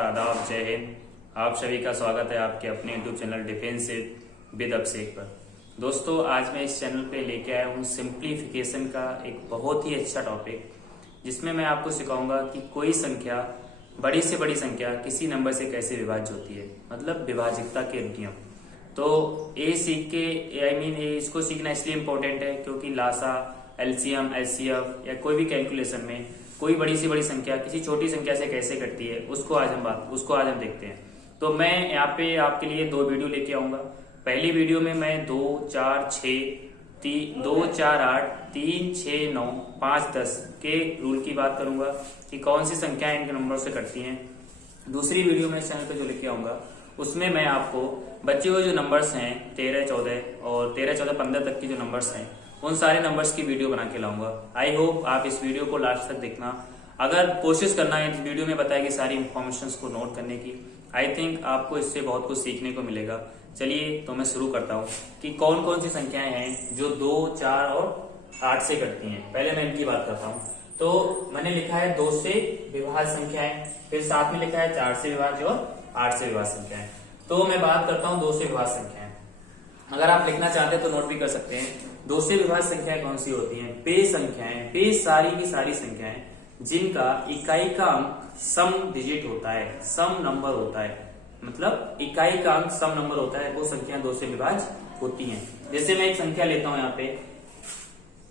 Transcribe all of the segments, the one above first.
नमस्कार, आदाब, जय हिंद। आप सभी का स्वागत है आपके अपने यूट्यूब चैनल डिफेंसिव विद अभिषेक पर। दोस्तों, आज मैं इस चैनल पे लेके आया हूँ सिंप्लीफिकेशन का एक बहुत ही अच्छा टॉपिक, जिसमें मैं आपको सिखाऊंगा कि कोई संख्या, बड़ी से बड़ी संख्या किसी नंबर से कैसे विभाज्य होती है, मतलब विभाजकता के नियम। तो ये सीख के इसको सीखना इसलिए इम्पोर्टेंट है क्योंकि लासा, एलसीएम, एचसीएफ या कोई भी कैलकुलेशन में कोई बड़ी से बड़ी संख्या किसी छोटी संख्या से कैसे कटती है उसको आज हम देखते हैं। तो मैं यहाँ पे आपके लिए दो वीडियो लेके आऊंगा। पहली वीडियो में मैं 2, 4, 6, 2, 4, 8, 3, 6, 9, 5, 10 के रूल की बात करूंगा कि कौन सी संख्याएं इनके नंबर से कटती हैं। दूसरी वीडियो में इस चैनल पे जो लेके आऊंगा उसमें मैं आपको बचे हुए जो नंबर्स हैं 13, 14 और 13, 14, 15 तक के जो नंबर्स हैं उन सारे नंबर्स की वीडियो बना के लाऊंगा। आई होप आप इस वीडियो को लास्ट तक देखना। अगर कोशिश करना है इस वीडियो में बताई गई सारी इंफॉर्मेशन को नोट करने की, आई थिंक आपको इससे बहुत कुछ सीखने को मिलेगा। चलिए तो मैं शुरू करता हूँ कि कौन कौन सी संख्याएं हैं जो 2, 4 और 8 से कटती हैं। पहले मैं इनकी बात करता हूँ। तो मैंने लिखा है 2 से विभाज्य संख्याएं, फिर साथ में लिखा है 4 से विभाज्य और 8 से विभाज्य संख्याएं। तो मैं बात करता हूँ 2 से विभाज्य संख्याएं। अगर आप लिखना चाहते हैं तो नोट भी कर सकते हैं। 2 से विभाज्य संख्याएं कौन सी होती हैं? वे संख्याएं, वे सारी की सारी संख्याएं जिनका इकाई का अंक सम डिजिट होता है, सम नंबर होता है, मतलब इकाई का अंक सम नंबर होता है, वो संख्याएं 2 से विभाज्य होती हैं। जैसे मैं एक संख्या लेता हूं यहाँ पे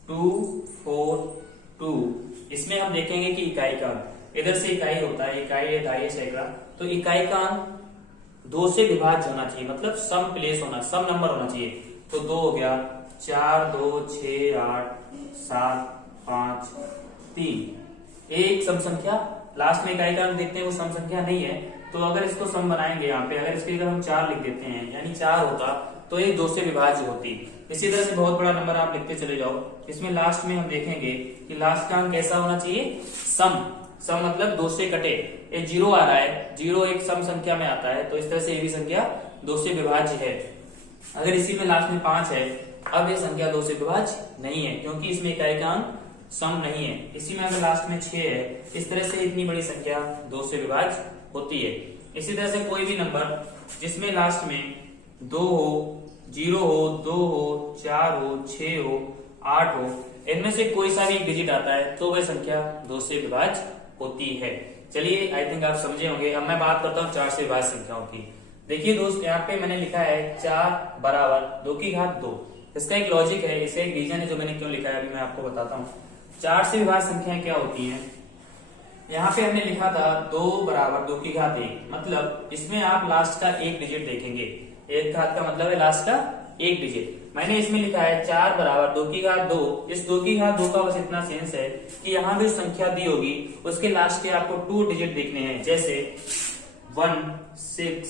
2, 4, 2। इसमें हम देखेंगे कि इकाई का अंक, इधर से इकाई होता है, इकाई, दहाई, सैकड़ा, तो इकाई का अंक 2 से विभाज्य होना चाहिए, मतलब सम प्लेस होना, सम नंबर होना चाहिए। तो 2 हो गया, 4, 2, 6, 8, 7, 5, 3। एक सम संख्या, लास्ट में इकाई का अंक देखते हैं वो सम संख्या नहीं है, तो अगर इसको सम बनाएंगे यहाँ पे, अगर इसके जगह हम 4 लिख देते हैं, यानी 4 होता, तो ये 2 से विभाज्य होती। इसी तरह से बहुत बड़ा नंबर आप लिखते चले जाओ, इसमें लास्ट में हम देखेंगे कि लास्ट का अंक कैसा होना चाहिए? सम। सम मतलब 2 से कटे। ये 0 आ रहा है, 0 एक सम संख्या में आता है, तो इस तरह से ये भी संख्या 2 से विभाज्य है। अगर इसी में लास्ट में 5 है, अब ये संख्या 2 से विभाज्य नहीं है क्योंकि इसमें इकाई का अंक सम नहीं है। इसी में अगर लास्ट में 6 है, इस तरह से इतनी बड़ी संख्या 2 से विभाज्य होती है। इसी तरह से कोई भी नंबर जिसमें लास्ट में 2 हो, 0 हो, 2 हो, 4 हो, 6 हो, 8 हो, इनमें से कोई सा भी एक डिजिट आता है तो वह संख्या 2 से विभाज्य होती है। चलिए, आई थिंक आप समझे होंगे। अब मैं बात करता हूँ 4 से विभाज्य संख्याओं की। देखिए दोस्त, यहाँ पे मैंने लिखा है 4 बराबर 2 की घात 2। इसका एक लॉजिक है, इसका एक रीजन है जो मैंने क्यों लिखा है, अभी मैं आपको बताता हूँ। 4 से विभाज्य संख्याएं क्या होती हैं? यहाँ पे हमने लिखा था 2 बराबर 2 की घात 1, मतलब इसमें आप लास्ट का एक डिजिट देखेंगे। एक घात का मतलब है लास्ट का एक डिजिट। मैंने इसमें लिखा है 4 बराबर 2 की घात 2। इस 2 की घात 2 का बस इतना सेंस है कि यहाँ भी संख्या दी होगी उसके लास्ट के आपको 2 डिजिट देखने हैं, जैसे 216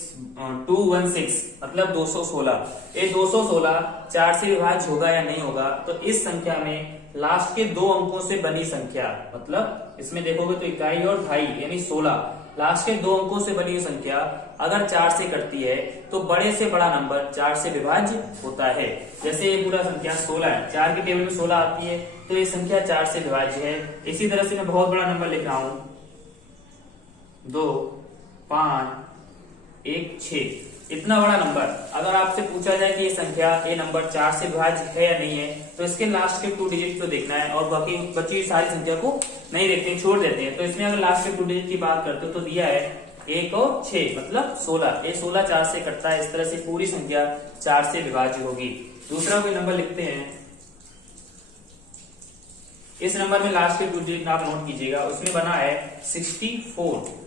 मतलब 216। ये 216 4 से विभाज्य होगा या नहीं होगा? तो इस संख्या में लास्ट के 2 अंकों से बनी संख्या, मतलब इसमें देखोगे तो इकाई और दहाई यानी 16, लास्ट के 2 अंकों से बनी संख्या अगर 4 से कटती है तो बड़े से बड़ा नंबर 4 से विभाज्य होता है। जैसे ये पूरा संख्या 16 है, 4 के टेबल में 16 आती है, तो ये संख्या 4 से विभाज्य है। इसी तरह से मैं बहुत बड़ा नंबर लिख रहा हूं 2, 5, 1, 6। इतना बड़ा नंबर अगर आपसे पूछा जाए कि ये संख्या, ये नंबर 4 से विभाज्य है या नहीं है, तो इसके लास्ट के 2 डिजिट को देखना है और बाकी बची हुई सारी संख्या को नहीं देखते हैं, छोड़ देते हैं। तो इसमें अगर लास्ट के 2 डिजिट की बात करते हो तो दिया है 1 और 6 मतलब 16। ये 16 4 से कटता है, इस तरह से पूरी संख्या 4 से विभाज्य होगी। दूसरा कोई नंबर लिखते हैं, इस नंबर में लास्ट के 2 डिजिट आप नोट कीजिएगा, उसमें बना है 64,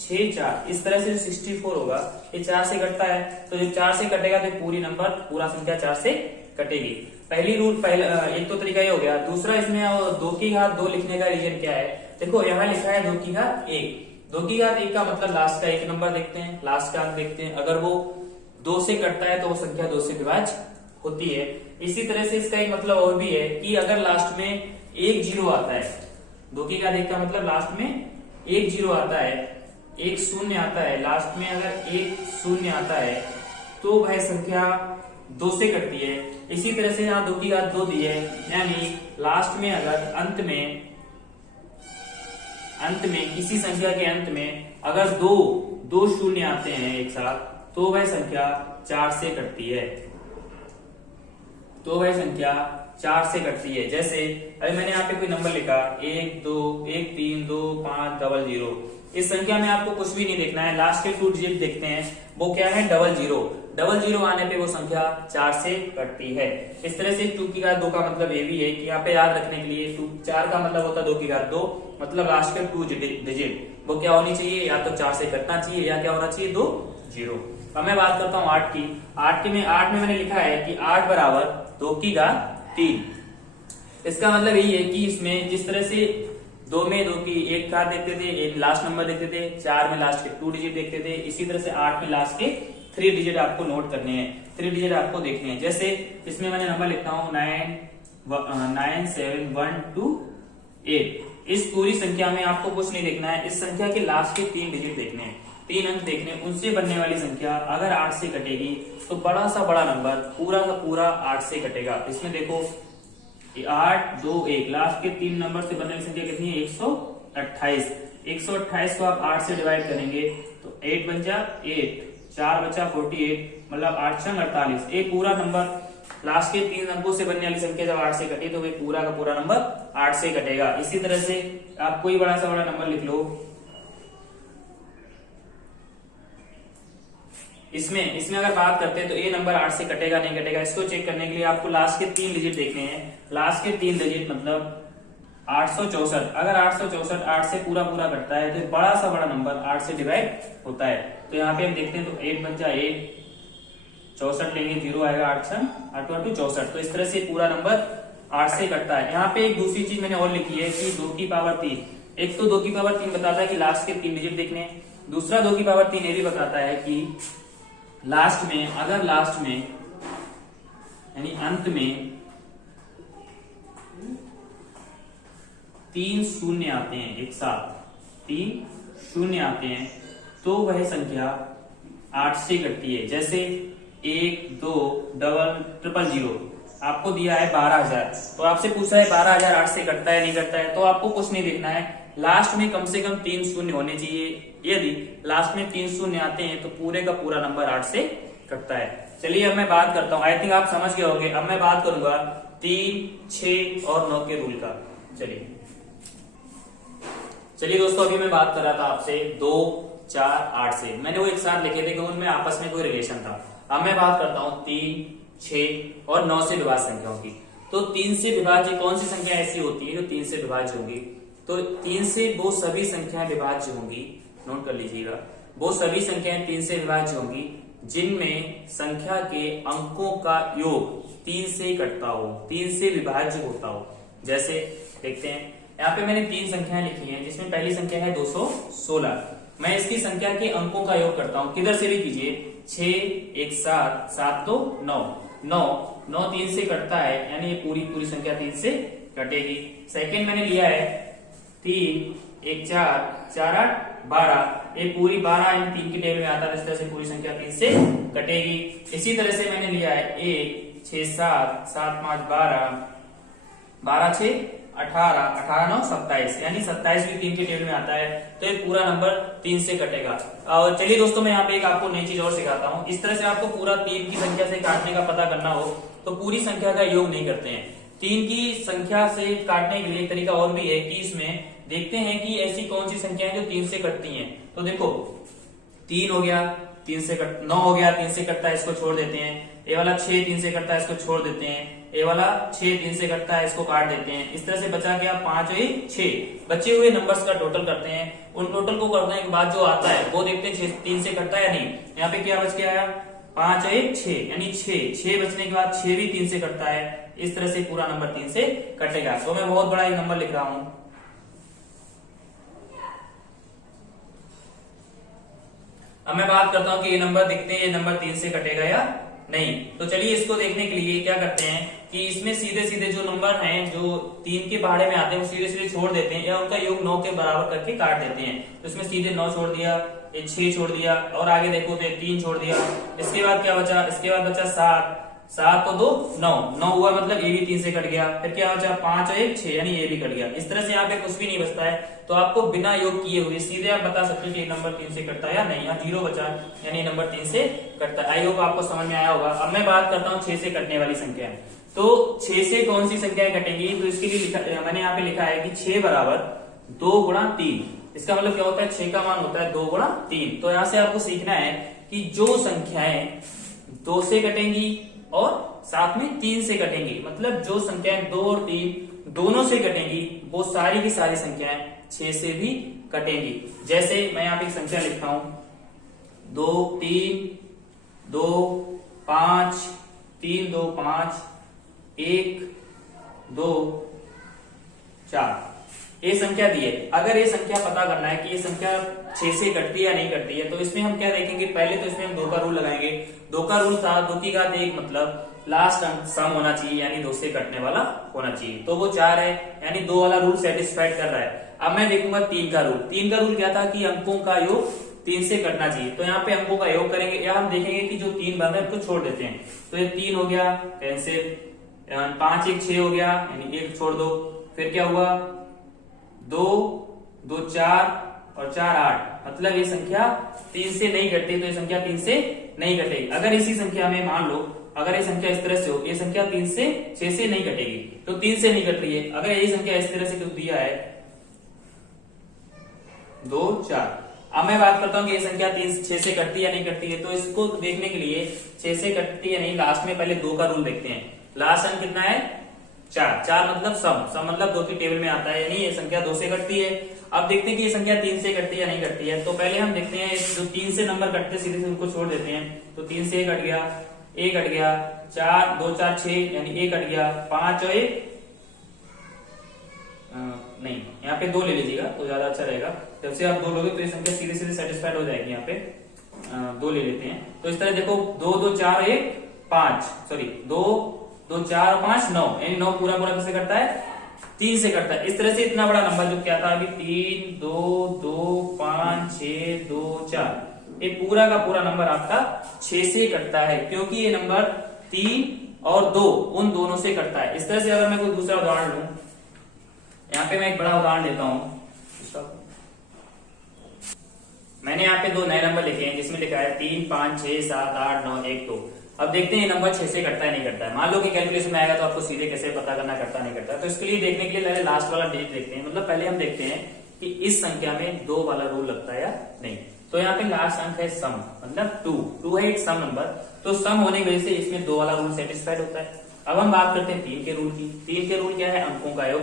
6, 4। इस तरह से 64 होगा, ये 4 से कटता है, तो जो 4 से कटेगा तो पूरी नंबर, पूरा संख्या 4 से कटेगी। पहली रूल, एक तो तरीका ये हो गया। दूसरा, इसमें 2 की घात 2 लिखने का रीजन क्या है? देखो यहाँ लिखा है 2 की घात 1। 2 की घात 1 का मतलब लास्ट का एक नंबर देखते हैं, लास्ट का अंक देखते हैं, अगर वो 2 से कटता है तो वो संख्या 2 से विभाज्य होती है। इसी तरह से इसका एक मतलब और भी है कि अगर लास्ट में 1 0 आता है, 2 की घात 1 का मतलब लास्ट में 1 0 आता है, 1 0 आता है, लास्ट में अगर 1 0 आता है तो वह संख्या 2 से कटती है। इसी तरह से यहाँ 2 की घात 2 दी है, यानी लास्ट में अगर अंत में किसी संख्या के अंत में अगर दो शून्य आते हैं एक साथ तो वह संख्या 4 से कटती है। जैसे अभी मैंने यहाँ पे कोई नंबर लिखा 1 2 1 3 2 5 0 इस संख्या में आपको कुछ भी नहीं देखना है, लास्ट के 2 डिजिट देखते हैं, वो क्या है 00 आने पे वो संख्या 4 से कटती है। इस तरह से 2 की घात 2 का मतलब ये भी है कि यहाँ पे याद रखने के लिए 4 का मतलब होता है 2 की घात 2, मतलब लास्ट के 2 डिजिट वो क्या होनी चाहिए, या तो 4 से कटना चाहिए या क्या होना चाहिए 2 0। अब मैं बात करता हूँ 8 की। 8 में मैंने लिखा है कि 8 बराबर 2 की घात 3। इसका मतलब यही है कि इसमें जिस तरह से 2 में 2 की एक घात देखते थे, एक लास्ट नंबर देखते थे, 4 में लास्ट के 2 डिजिट देखते थे, इसी तरह से 8 में लास्ट के 3 डिजिट आपको नोट करने हैं, 3 डिजिट आपको देखने हैं। जैसे इसमें मैंने नंबर लिखता हूँ 9 7 1 2 8। इस पूरी संख्या में आपको कुछ नहीं देखना है, इस संख्या के लास्ट के 3 डिजिट देखने हैं, 3 अंक देखने, उनसे बनने वाली संख्या अगर 8 से कटेगी तो बड़ा सा बड़ा नंबर पूरा का पूरा 8 से कटेगा। इसमें देखो 8 2 1 लास्ट के 3 नंबर से बनने वाली संख्या कितनी है 128। 128 को आप 8 से डिवाइड करेंगे तो 8 बन जा 8, 4 बचा 48, मतलब 8 छंग 48। एक पूरा नंबर लास्ट के 3 अंकों से बनने वाली संख्या जब 8 से कटे तो वे पूरा का पूरा नंबर 8 से कटेगा। इसी तरह से आप कोई बड़ा सा बड़ा नंबर लिख लो, इसमें अगर बात करते हैं तो ये नंबर 8 से कटेगा नहीं कटेगा, इसको चेक करने के लिए आपको लास्ट के 3 डिजिट देखने हैं। लास्ट के 3 डिजिट मतलब 864। अगर 864 8 से पूरा कटता है तो बड़ा सा बड़ा नंबर 8 से डिवाइड होता है। तो यहाँ पे हम देखते हैं तो 8 बन जा 8, 64 लेंगे 0 आएगा, 8 8 8 64। तो इस तरह से पूरा नंबर 8 से कटता है। यहाँ पे एक दूसरी चीज मैंने और लिखी है कि 2 की पावर 3। एक तो 2 की पावर 3 बताता है कि लास्ट के 3 डिजिट देखने हैं, दूसरा 2 की पावर 3 ये भी बताता है कि अगर लास्ट में यानी अंत में 3 शून्य आते हैं, एक साथ 3 शून्य आते हैं तो वह संख्या 8 से कटती है। जैसे 1 2 0 0 आपको दिया है 12,000, तो आपसे पूछा है 12,000 8 से कटता है नहीं कटता है, तो आपको कुछ नहीं देखना है, लास्ट में कम से कम 3 शून्य होने चाहिए। यदि लास्ट में 3 शून्य आते हैं तो पूरे का पूरा नंबर 8 से कटता है। चलिए अब मैं बात करता हूँ, आई थिंक आप समझ गए होंगे। अब मैं बात करूंगा 3 6 और 9 के रूल का। चलिए दोस्तों, अभी मैं बात कर रहा था आपसे 2 4 8 से, मैंने वो एक साथ लिखे थे कि उनमें आपस में कोई रिलेशन था। अब मैं बात करता हूँ 3 6 और 9 से विभाज्य संख्याओं की। तो 3 से विभाज्य कौन सी संख्या ऐसी होती है जो 3 से विभाज्य होगी? तो 3 से वो सभी संख्याएं विभाज्य होंगी, नोट कर लीजिएगा, वो सभी संख्याएं 3 से विभाज्य होंगी जिनमें संख्या के अंकों का योग 3 से कटता हो, 3 से विभाज्य होता हो। जैसे देखते हैं, यहाँ पे मैंने 3 संख्याएं लिखी हैं, जिसमें पहली संख्या है 216। मैं इसकी संख्या के अंकों का योग करता हूं, किधर से भी कीजिए, 6 1 7 7 2 9 9 3 से कटता है, यानी ये पूरी संख्या 3 से कटेगी। सेकेंड मैंने लिया है 3 1 4 4 8 12, ये पूरी 12 इन 3 की टेबल में आता है, इस तरह से पूरी संख्या 3 से कटेगी। इसी तरह से मैंने लिया है 1 6 7 7 5 12 12 6 18 18 9 27, यानी 27 भी 3 के टेबल में आता है, तो ये पूरा नंबर 3 से कटेगा। और चलिए दोस्तों, मैं यहाँ पे एक आपको नई चीज और सिखाता हूँ। इस तरह से आपको पूरा 3 की संख्या से काटने का पता करना हो तो पूरी संख्या का योग नहीं करते हैं। 3 की संख्या से काटने के लिए एक तरीका और भी है कि इसमें देखते हैं कि ऐसी कौन सी संख्याएं जो 3 से कटती हैं। तो देखो 3 हो गया 3 से 9 हो गया 3 से कटता है, इसको छोड़ देते हैं। ये वाला 6 3 से कटता है, इसको छोड़ देते हैं। ये वाला 6 3 से कटता है, इसको काट देते हैं। इस तरह से बचा गया 5 और 6 बचे हुए नंबर्स का टोटल करते हैं। उन टोटल को करने के बाद जो आता है वो देखते हैं 3 से कटता है या नहीं। यहाँ पे क्या बच के आया, 5 और 6, यानी 6 बचने के बाद 6 भी 3 से कटता है। इस तरह से पूरा नंबर 3 से कटेगा। तो मैं बहुत बड़ा एक नंबर लिख रहा हूं, अब मैं बात करता हूं कि ये नंबर दिखते हैं, ये नंबर 3 से कटेगा या नहीं। तो चलिए इसको देखने के लिए क्या करते हैं कि इसमें सीधे सीधे जो नंबर हैं जो 3 के पहाड़े में आते हैं वो सीधे सीधे छोड़ देते हैं, या उनका योग 9 के बराबर करके काट देते हैं। तो इसमें सीधे 9 छोड़ दिया, ये 6 छोड़ दिया, और आगे देखो तो 3 छोड़ दिया। इसके बाद क्या बचा, इसके बाद बचा 7, 7 और 2 9, 9 हुआ मतलब ये भी 3 से कट गया। फिर क्या बचा 5 और 1 6 यानी ये भी कट गया। इस तरह से यहाँ पे कुछ भी नहीं बचता है, तो आपको बिना योग किए हुए सीधे आप बता सकते हो कि ये नंबर 3 से कटता है या नहीं। यहाँ 0 बचा यानी नंबर 3 से कटता है। आई होप आपको समझ में आया होगा। अब मैं बात करता हूँ 6 से कटने वाली संख्या। तो 6 से कौन सी संख्याएं कटेंगी, तो इसके लिए मैंने यहाँ पे लिखा है कि 6 बराबर 2 गुणा 3। इसका मतलब क्या होता है, 6 का मान होता है 2 गुणा 3। तो यहाँ से आपको सीखना है कि जो संख्याएं 2 से कटेंगी और साथ में 3 से कटेंगी, मतलब जो संख्याएं 2 और 3 दोनों से कटेंगी, वो सारी की सारी संख्याएं 6 से भी कटेंगी। जैसे मैं यहाँ पे एक संख्या लिखता हूं 2 3 2 5 3 2 5 1 2 4, ये संख्या दी है। अगर ये संख्या पता करना है कि ये संख्या 6 से कटती है या नहीं कटती है, तो इसमें हम क्या देखेंगे, पहले तो इसमें हम 2 का रूल लगाएंगे। 2 का रूल था 2 की घात 1 मतलब लास्ट अंक सम होना चाहिए, यानी 2 से कटने वाला होना चाहिए। तो वो 4 है, यानी 2 वाला रूल सेटिस्फाइड कर रहा है। अब मैं देखूंगा 3 का रूल। 3 का रूल क्या था कि अंकों का योग 3 से कटना चाहिए। तो यहाँ पे अंकों का योग करेंगे, या हम देखेंगे कि जो 3 बंद है उसको छोड़ देते हैं। तो ये 3 हो गया कैंसिल, 5 1 6 हो गया यानी 1 छोड़ दो। फिर क्या हुआ 2 2 4 और 4 8, मतलब ये संख्या 3 से नहीं कटती, तो ये संख्या 3 से नहीं कटेगी। अगर इसी संख्या में मान लो अगर ये संख्या इस तरह से हो, ये संख्या 3 से 6 से नहीं कटेगी, तो 3 से नहीं कट रही है। अगर यही संख्या इस तरह से कुछ दिया है 2 4, अब मैं बात करता हूँ कि ये संख्या 6 से कटती है या नहीं कटती है। तो इसको देखने के लिए 6 से कटती है नहीं, लास्ट में पहले 2 का रूल देखते हैं। लास्ट अंक कितना है 4, 4 मतलब सम मतलब 2 की टेबल में आता है, यानी ये संख्या 2 से कटती है। अब देखते हैं कि ये संख्या 3 से कटती है या नहीं कटती है। तो पहले हम देखते हैं जो 3 से नंबर कटते सीधे से उनको छोड़ देते हैं। तो 3 से कट गया, 1 कट गया, 4 2 4 6 यानी 1 कट गया, 5 और 1 नहीं, यहाँ पे 2 ले लीजिएगा तो ज्यादा अच्छा रहेगा। जब से आप 2 लोगे तो ये संख्या सीधे सीधे सेटिस्फाइड हो जाएगी। यहाँ पे 2 ले लेते हैं। तो इस तरह देखो 2 2 4 1 5 सॉरी 2 2 4 5 9 यानी 9 पूरा पूरा किससे कटता है 3 से कटता है। इस तरह से इतना बड़ा नंबर जो क्या था अभी 3 2 2 5 6 2 4, ये पूरा का पूरा नंबर आपका 6 से कटता है, क्योंकि ये नंबर 3 और 2 उन दोनों से कटता है। इस तरह से अगर मैं कोई दूसरा उदाहरण लूं, यहाँ पे मैं एक बड़ा उदाहरण देता हूं। मैंने यहाँ पे 2 नए नंबर लिखे हैं जिसमें लिखा है 3 5 6 7 8 9 1 2। अब देखते हैं ये नंबर 6 से कटता है नहीं कटता है। मान लो कि कैलकुलेशन में आएगा तो आपको सीधे कैसे पता करना कटता नहीं कटता। तो इसके लिए देखने के लिए पहले लास्ट वाला डिजिट देखते हैं, मतलब पहले हम देखते हैं कि इस संख्या में 2 वाला रूल लगता है या नहीं। तो यहाँ पे लास्ट अंक है सम, मतलब 2 है एक सम नंबर, तो सम होने की वजह से इसमें 2 वाला रूल सेटिस्फाइड होता है। अब हम बात करते हैं 3 के रूल की। 3 के रूल क्या है, अंकों का योग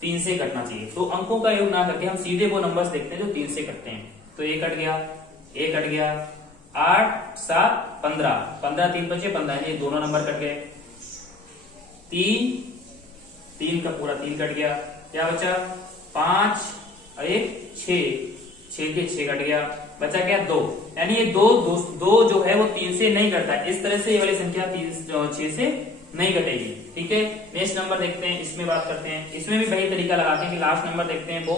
3 से कटना चाहिए। तो अंकों का योग ना करके हम सीधे वो नंबर्स देखते हैं जो 3 से कटते हैं। तो 1 कट गया, 1 कट गया, 8 7 15 15 3 बचे 15, ये दोनों नंबर कट गए। 3 का पूरा 3 कट गया, क्या बचा 5 और 1 6 6 के 6 कट गया, बचा क्या 2, यानी ये 2 जो है वो 3 से नहीं कटता है। इस तरह से ये वाली संख्या 6 से नहीं कटेगी। ठीक है, नेक्स्ट नंबर देखते हैं, इसमें बात करते हैं। इसमें भी वही तरीका लगाते हैं कि लास्ट नंबर देखते हैं वो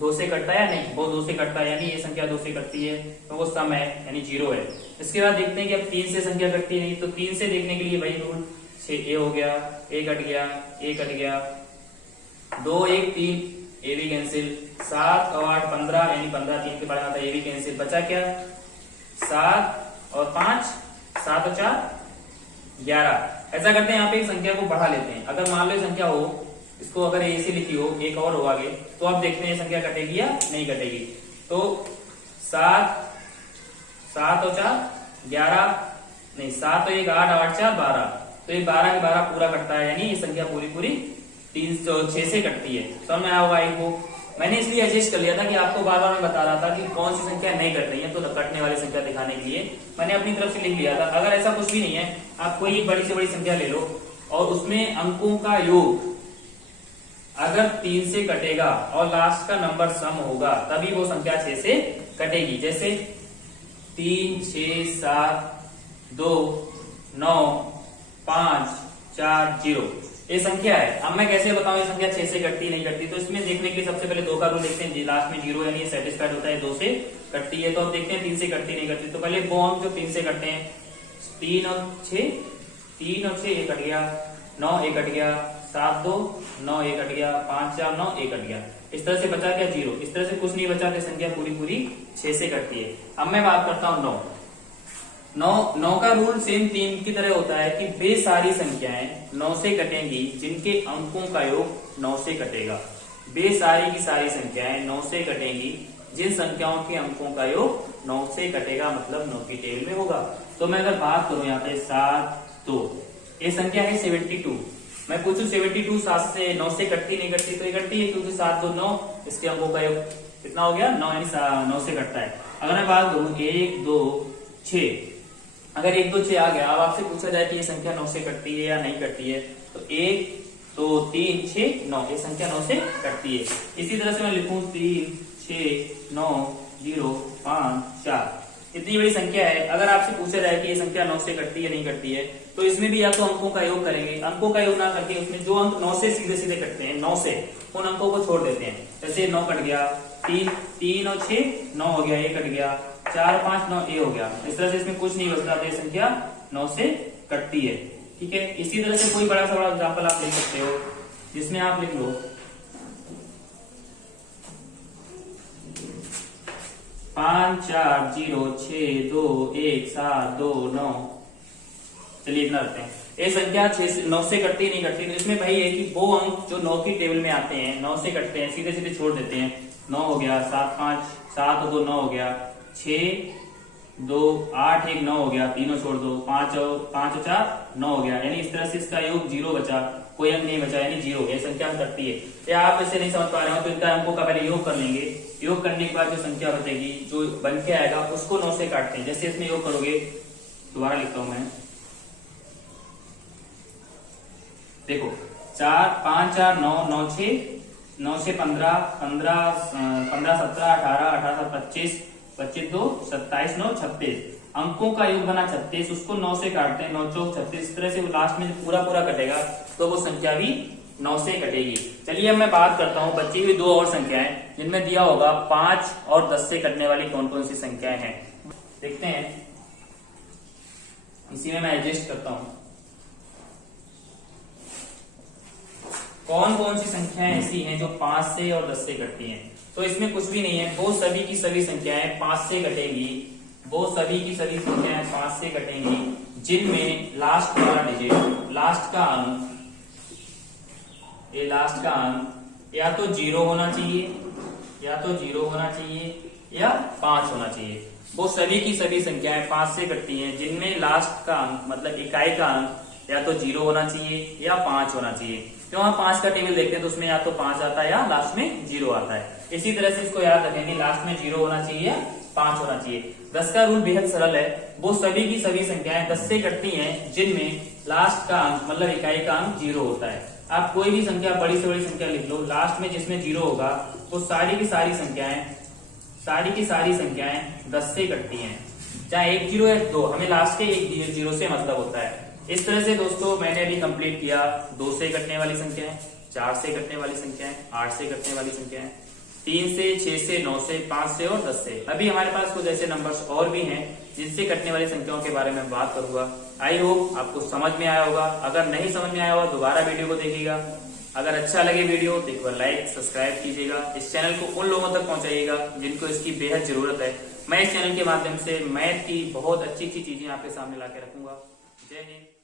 2 से कटता है या नहीं। वो 2 से कटता है, यानी ये संख्या 2 से कटती है तो वो सम है यानी 0 है। इसके बाद देखते हैं कि अब 3 से संख्या कटती है नहीं। तो 3 से देखने के लिए वही रूल, 6 ए हो गया, ए कट गया, ए कट गया, 2 1 3 ए भी कैंसिल, 7 और 8 15 यानी 15 3 के बारे में आता है, ए भी कैंसिल, बचा क्या 7 और 5 7 और 4 11। ऐसा करते हैं यहाँ पे एक संख्या को बढ़ा लेते हैं। अगर मान लो ये संख्या हो, इसको अगर ए से लिखी हो, एक और हो आगे, तो अब देखते हैं ये संख्या कटेगी या नहीं कटेगी। तो 7 और 4 11 नहीं, 7 और 1 8 8 4 12, तो ये 12 के 12 पूरा कटता है, यानी ये संख्या पूरी पूरी 6 से कटती है। समझ में आया होगा आपको। मैंने इसलिए एडजस्ट कर लिया था कि आपको बार बार मैं बता रहा था कि कौन सी संख्या नहीं कट रही है, तो कटने वाली संख्या दिखाने के लिए मैंने अपनी तरफ से लिख लिया था। अगर ऐसा कुछ भी नहीं है, आप कोई बड़ी से बड़ी संख्या ले लो और उसमें अंकों का योग अगर 3 से कटेगा और लास्ट का नंबर सम होगा, तभी वो संख्या 6 से कटेगी। जैसे 3 6 7 2 9 5 4 0 ये संख्या है। अब मैं कैसे बताऊं ये संख्या 6 से कटती नहीं कटती। तो इसमें देखने के लिए सबसे पहले 2 का रूल देखते हैं, लास्ट में 0 यानी सेटिस्फाइड होता है, 2 से कटती है। तो अब देखते हैं 3 से कटती नहीं कटती। तो पहले वो अंक जो 3 से कटते हैं 3 और 6 3 और 6 1 कट गया, 9 1 कट गया, 7 2 9 1 कट गया, 5 4 9 1 कट गया। इस तरह से बचा क्या 0। इस तरह से कुछ नहीं बचा तो संख्या पूरी पूरी 6 से कटती है। अब मैं बात करता हूँ 9 का रूल सेम 3 की तरह होता है कि वे सारी संख्याएं 9 से कटेंगी जिनके अंकों का योग 9 से कटेगा। वे सारी की सारी संख्याएं 9 से कटेंगी जिन संख्याओं के अंकों का योग 9 से कटेगा, मतलब 9 की टेबल में होगा। तो मैं अगर बात करूं यहाँ पे 7 2, ये संख्या है 72। मैं पूछूं 72 7 से 9 से कटती नहीं कटती, तो ये कटती है क्योंकि 7 2 9 इसके अंकों का योग कितना हो गया 9, यानी 9 से कटता है। अगर मैं बात करूं 1 2 6, अगर 1 2 6 आ गया, अब आपसे पूछा जाए कि ये संख्या 9 से कटती है या नहीं कटती है, तो 1 2 3 6 9 ये संख्या 9 से कटती है। इसी तरह से मैं लिखूं 3 6 9 0 5 4, इतनी बड़ी संख्या है। अगर आपसे पूछा जाए कि ये संख्या 9 से कटती है नहीं कटती है, तो इसमें भी या तो अंकों का योग करेंगे, अंकों का योग ना करके उसमें जो अंक 9 से सीधे सीधे कटते हैं 9 से, उन अंकों को छोड़ देते हैं। जैसे 9 कट गया, 3 और 6 9 हो गया, 1 कट गया, 4 5 9 ए हो गया। इस तरह से इसमें कुछ नहीं बचता, तो ये संख्या 9 से कटती है। ठीक है, इसी तरह से कोई बड़ा सा बड़ा एग्जाम्पल आप लिख सकते हो, जिसमें आप लिख लो 5 4 0 6 2 1 7 2 9। चलिए इतना रखते हैं। ये संख्या 9 से कटती नहीं कटती, तो इसमें भाई है कि वो अंक जो 9 की टेबल में आते हैं 9 से कटते हैं, सीधे सीधे छोड़ देते हैं। 9 हो गया, 7 5 7 2 9 हो गया, 6 2 8 1 9 हो गया, तीनों छोड़ दो, 5 और 4 9 हो गया, यानी इस तरह से इसका योग 0 बचा, कोई अंक नहीं बचा, यानी 0। ये संख्या कटती है। या आप इसे नहीं समझ पा रहे हो तो इनका अंकों का पहले योग कर लेंगे। योग करने के बाद जो संख्या बचेगी, जो बन के आएगा, उसको 9 से काटते हैं। जैसे इसमें योग करोगे, दोबारा लिखता हूं मैं, देखो 4 5 4 9 9 6 9 से 15 15 15 17 18 18 25 25 2 27 9 36, अंकों का योग बना 36, उसको 9 से काटते हैं, 9 चौक 36। इस तरह से लास्ट में पूरा पूरा कटेगा, तो वो संख्या भी 9 से कटेगी। चलिए अब मैं बात करता हूं बची हुई 2 और संख्याएं, जिनमें दिया होगा 5 और 10 से कटने वाली कौन कौन सी संख्याएं हैं। देखते हैं, इसी में मैं एडजस्ट करता हूं कौन कौन सी संख्याएं ऐसी हैं जो 5 से और 10 से कटती हैं। तो इसमें कुछ भी नहीं है, वो सभी की सभी संख्याएं 5 से कटेंगी, वो सभी की सभी संख्याएं 5 से कटेंगी जिनमें लास्ट वाला डिजिट, लास्ट का अंक, ये लास्ट का अंक या तो 0 होना चाहिए, या तो 0 होना चाहिए, या 5 होना चाहिए। वो सभी की सभी संख्याएं 5 से कटती हैं जिनमें लास्ट का अंक, मतलब इकाई का अंक या तो 0 होना चाहिए या 5 होना चाहिए। क्यों हम 5 का टेबल देखते हैं तो उसमें या तो 5 आता है या लास्ट में 0 आता है। इसी तरह से इसको याद रखेंगे, लास्ट में 0 होना चाहिए या 5 होना चाहिए। 10 का रूल बेहद सरल है, वो सभी की सभी संख्याएं 10 से कटती हैं जिनमें लास्ट का अंक, मतलब इकाई का अंक 0 होता है। आप कोई भी संख्या, बड़ी से बड़ी संख्या लिख लो, लास्ट में जिसमें 0 होगा वो सारी की सारी संख्याएं 10 से कटती हैं, चाहे 1 0 या 2, हमें लास्ट के 1 0 से मतलब होता है। इस तरह से दोस्तों मैंने अभी कंप्लीट किया 2 से कटने वाली संख्याएं, 4 से कटने वाली संख्याएं, 8 से कटने वाली संख्याएं, 3 से 6 से 9 से 5 से और 10 से। अभी हमारे पास कुछ ऐसे नंबर्स और भी हैं जिनसे कटने वाली संख्याओं के बारे में बात करूंगा। आई होप आपको समझ में आया होगा। अगर नहीं समझ में आया होगा दोबारा वीडियो को देखिएगा। अगर अच्छा लगे वीडियो तो एक बार लाइक सब्सक्राइब कीजिएगा। इस चैनल को उन लोगों तक पहुंचाइएगा जिनको इसकी बेहद जरूरत है। मैं इस चैनल के माध्यम से मैथ की बहुत अच्छी अच्छी चीजें आपके सामने ला के रखूंगा। जय हिंद।